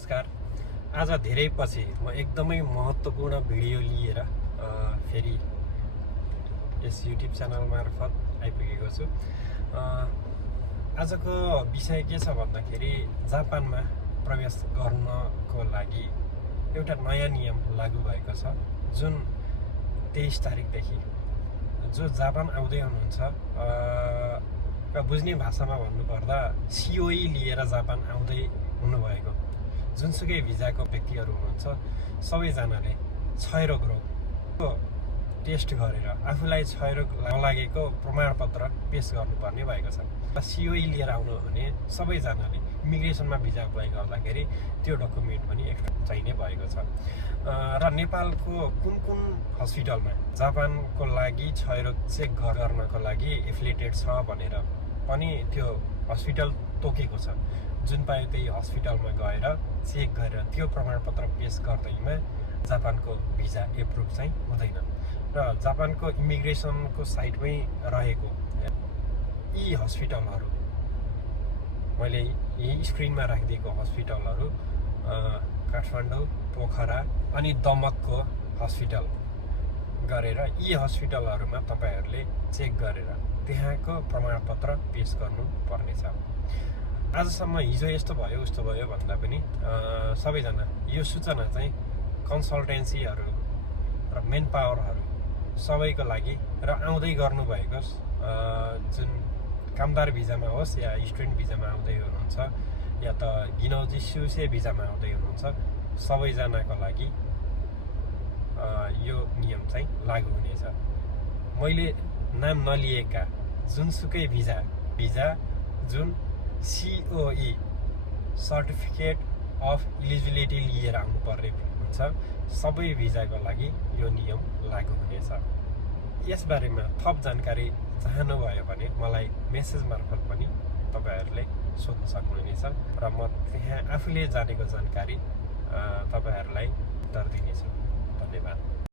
नमस्कार। आज धेरै पछि म एकदमै महत्त्वपूर्ण भिडियो लिएर फेरि यस युट्युब च्यानल मार्फत आइपुगेको छु। आजको विषय के छ भन्दाखेरि जापानमा प्रवेश गर्नको लागि एउटा नयाँ नियम लागू भएको छ, जुन 23 तारिकदेखि जो जापान आउँदै हुनुहुन्छ बुझ्ने भाषामा भन्नुपर्दा सिओई लिएर जापान आउँदै हुनुभएको जुनसुकै भिजाको व्यक्तिहरू हुनुहुन्छ, सबैजनाले क्षयरोग रोगको टेस्ट गरेर आफूलाई क्षयरोग नलागेको प्रमाणपत्र पेश गर्नुपर्ने भएको छ। सिओई लिएर आउनु भने सबैजनाले इमिग्रेसनमा भिजा अप्लाई गर्दाखेरि त्यो डकुमेन्ट पनि एक्स्ट्रा चाहिने भएको छ। र नेपालको कुन कुन हस्पिटलमा जापानको लागि क्षयरोग चेक गर्नको लागि एफिलिएटेड छ भनेर पनि त्यो हस्पिटल तोकेको छ। जुन पायो त्यही हस्पिटलमा गएर चेक गरेर त्यो प्रमाणपत्र पेश गर्दैमा जापानको भिजा एप्रुभ चाहिँ हुँदैन। र जापानको इमिग्रेसनको साइटमै रहेको यी हस्पिटलहरू, मैले यही स्क्रिनमा राखिदिएको हस्पिटलहरू काठमाडौँ, पोखरा अनि दमकको हस्पिटल गरेर यी हस्पिटलहरूमा तपाईँहरूले चेक गरेर त्यहाँको प्रमाणपत्र पेश गर्नुपर्नेछ। आजसम्म हिजो यस्तो भयो उस्तो भयो भन्दा पनि सबैजना यो सूचना चाहिँ कन्सल्टेन्सीहरू र मेन पावरहरू सबैको लागि र आउँदै गर्नुभएको जुन कामदार भिजामा होस् या स्टुडेन्ट भिजामा आउँदै हुनुहुन्छ या त गिनौजी सिउसे भिजामा आउँदै हुनुहुन्छ, सबैजनाको लागि यो नियम चाहिँ लागू हुनेछ। मैले नाम नलिएका जुनसुकै भिजा जुन सिओई सर्टिफिकेट अफ इलिजिबिलिटी लिएर आउनुपर्ने हुन्छ, सबै भिजाको लागि यो नियम लागू हुनेछ। यसबारेमा थप जानकारी चाहनुभयो भने मलाई मेसेज मार्फत पनि तपाईँहरूले सोध्न सक्नुहुनेछ र म त्यहाँ आफूले जानेको जानकारी तपाईँहरूलाई उत्तर दिनेछु। धन्यवाद।